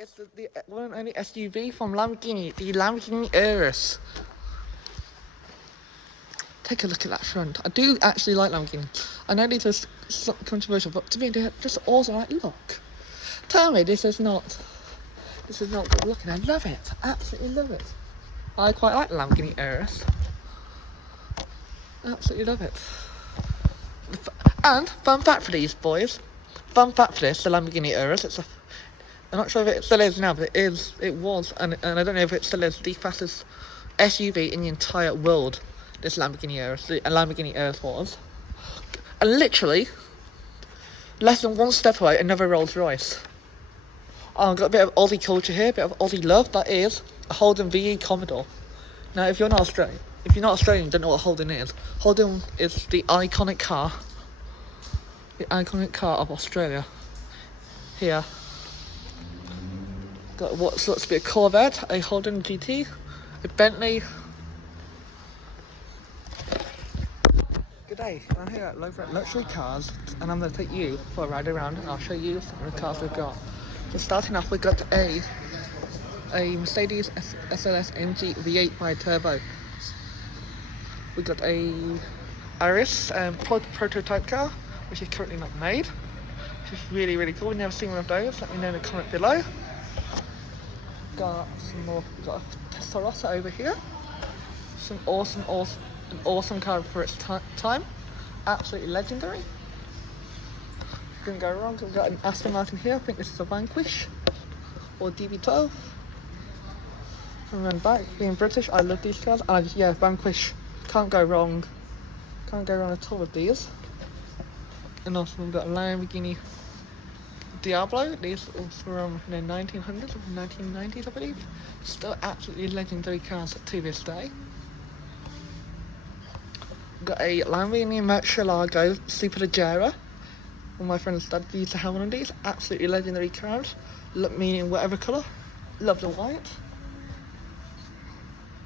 it's the one and only SUV from Lamborghini, the Lamborghini Urus. Take a look at that front. I do actually like Lamborghini. I know these are controversial, but to me they're just awesome. Like, look. Tell me this is not good looking. I love it. Absolutely love it. I quite like the Lamborghini Urus. Absolutely love it. And fun fact for these boys. Fun fact for this, the Lamborghini Urus. I'm not sure if it still is now, but it was, and I don't know if it still is, the fastest SUV in the entire world. This Lamborghini Urus, the Lamborghini Urus was. And literally, less than one step away, another Rolls Royce. Oh, I've got a bit of Aussie culture here, a bit of Aussie love. That is a Holden VE Commodore. Now, if you're not Australian, you don't know what Holden is. Holden is the iconic car of Australia. Here, got what looks to be a Corvette, a Holden GT, a Bentley. G'day, I'm here at Luxury Cars, and I'm going to take you for a ride around, and I'll show you some of the cars we've got. So starting off, we've got a Mercedes SLS MG V8 bi-turbo. We've got a Iris prototype car, which is currently not made. Which is really, really cool. We've never seen one of those. Let me know in the comment below. Got some more. Got a Testarossa over here. Some an awesome car for its time. Absolutely legendary. Couldn't go wrong. We've got an Aston Martin here. I think this is a Vanquish or DB12. And then back, being British, I love these cars. And yeah, Vanquish. Can't go wrong. Can't go wrong at all with these. And also we've got a Lamborghini Diablo. These are from the 1900s or 1990s, I believe. Still absolutely legendary cars to this day. We've got a Lamborghini Murcielago Superleggera. One of my friends' dad used to have one of these. Absolutely legendary cars. Look mean in whatever colour. Love the white.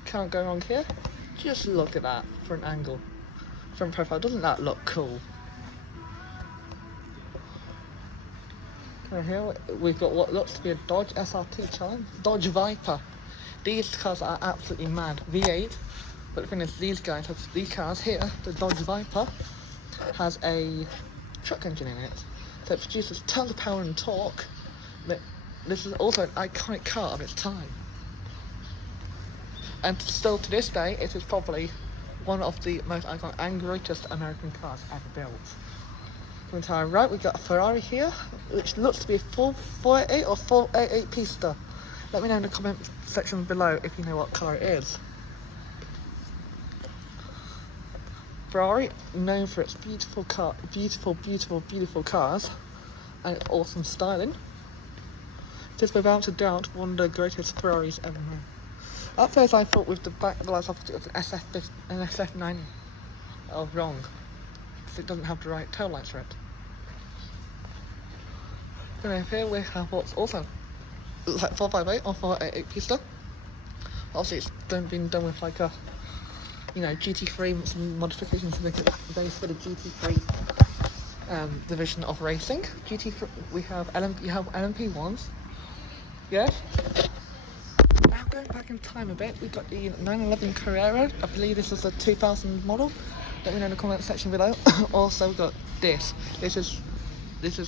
Can't go wrong here. Just look at that front angle. Front profile. Doesn't that look cool? And here we've got what looks to be a Dodge SRT Challenge. Dodge Viper. These cars are absolutely mad. V8. But the thing is, these cars here, the Dodge Viper, has a truck engine in it. So it produces tons of power and torque. But this is also an iconic car of its time. And still to this day, it is probably one of the most iconic and greatest American cars ever built. Coming to our right, we've got a Ferrari here, which looks to be a 488 or 488 Pista. Let me know in the comment section below if you know what colour it is. Ferrari, known for its beautiful cars and its awesome styling. It is without a doubt one of the greatest Ferraris ever made. At first I thought with the back of the lights off it was an SF90. Oh, wrong. Because it doesn't have the right tail lights for it. Then over here we have what's also looks like 458 or 488 Pista. Obviously it's been done with like a, you know, GT3 with some modifications to make it based for the GT3 division of racing. GT3 we have LMP ones. Yes. Now going back in time a bit, we've got the 911 Carrera. I believe this is a 2000 model. Let me know in the comment section below. Also we've got this. This is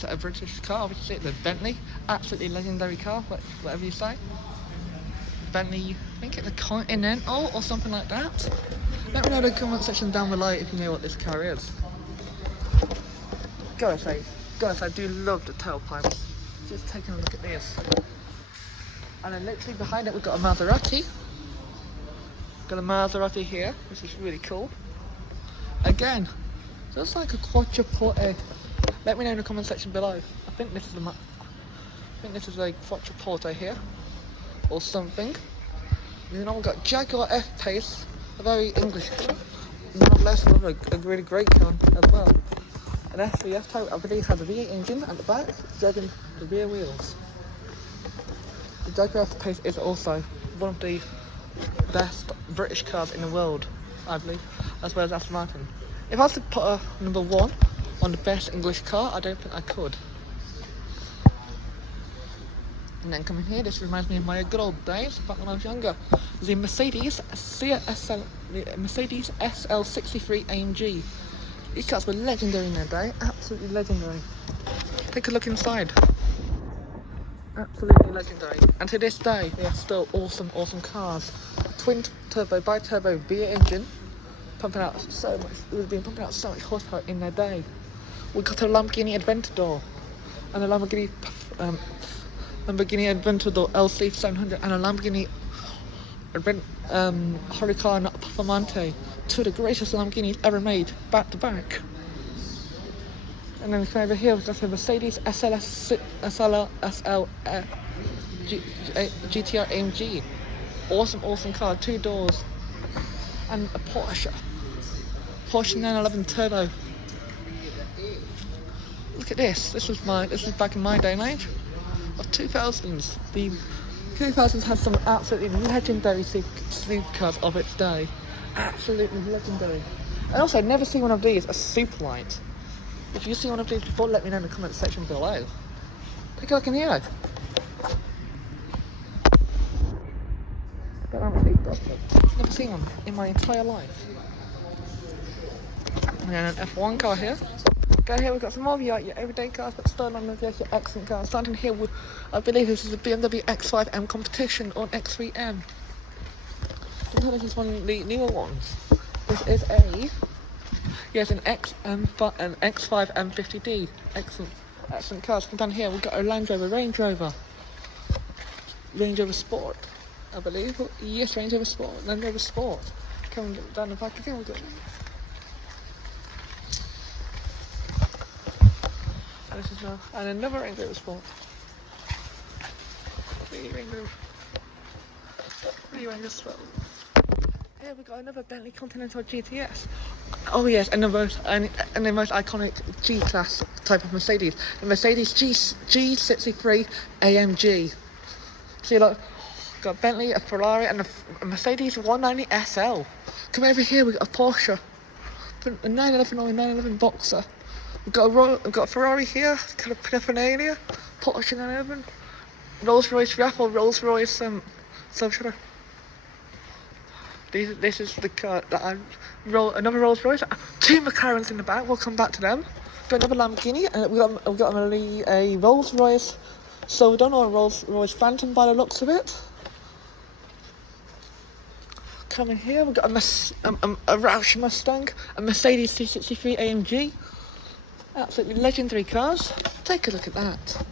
a British car, obviously it's a Bentley. Absolutely legendary car, whatever you say. Bentley, I think it's a Continental or something like that. Let me know in the comment section down below if you know what this car is. Gotta say, I do love the tailpipes. Just taking a look at this. And then literally behind it we've got a Maserati. Got a Maserati here, which is really cool. Again, just like a quadruporte. Let me know in the comment section below. I think this is a quadruporte here, or something. You know, we've got Jaguar F-Pace, a very English car. Not less than a really great car as well. An F3 type, I believe, has a V8 engine at the back, driving the rear wheels. The Jaguar F-Pace is also one of the best British cars in the world, I believe, as well as Aston Martin. If I was to put a number one on the best English car, I don't think I could. And then coming here, this reminds me of my good old days, back when I was younger. The Mercedes SL63 AMG. These cars were legendary in their day, absolutely legendary. Take a look inside. Absolutely legendary. And to this day, they are still awesome, awesome cars. Twin turbo, bi-turbo V8 engine, pumping out so much. They've been pumping out so much horsepower in their day. We got a Lamborghini Aventador and a Lamborghini Aventador LC 700 and a Lamborghini Huracan Performante. Two of the greatest Lamborghinis ever made, back to back. And then over here we've got a Mercedes GTR AMG. Awesome, awesome car, 2 doors. And a Porsche 911 Turbo. Look at this. This was back in my day and age of 2000s. The 2000s had some absolutely legendary supercars of its day. Absolutely legendary. And also, I've never seen one of these, a super light. If you've seen one of these before, let me know in the comment section below. Take a look in here. Never seen one in my entire life. And then an F1 car here. Okay, here we've got some more of your everyday cars, but still on the your excellent cars. Starting here with, I believe this is a BMW X5M competition or an X3M. I think this is one of the newer ones. This is an X5 M50D. Excellent cars. Come down here, we've got a Range Rover Sport, I believe. Yes, Range Rover Sport. Coming down the back again, we've got. And this is another Range Rover Sport. Range Rover Sport. Here we got another Bentley Continental GTS. Oh yes, and the most iconic G-Class type of Mercedes, the Mercedes G63 AMG. See, look, got Bentley, a Ferrari, and a Mercedes 190 SL. Come over here, we got a Porsche, a 911 Boxer. We've got a Ferrari here, kind of paraphernalia, Porsche 911, Rolls-Royce Raffle, Rolls-Royce Silver. This is the car that another Rolls Royce, 2 McLarens in the back. We'll come back to them. Got another Lamborghini, and we've got a Rolls Royce Sodan or a Rolls Royce Phantom by the looks of it. Coming here, we've got a Roush Mustang, a Mercedes C63 AMG. Absolutely legendary cars. Take a look at that.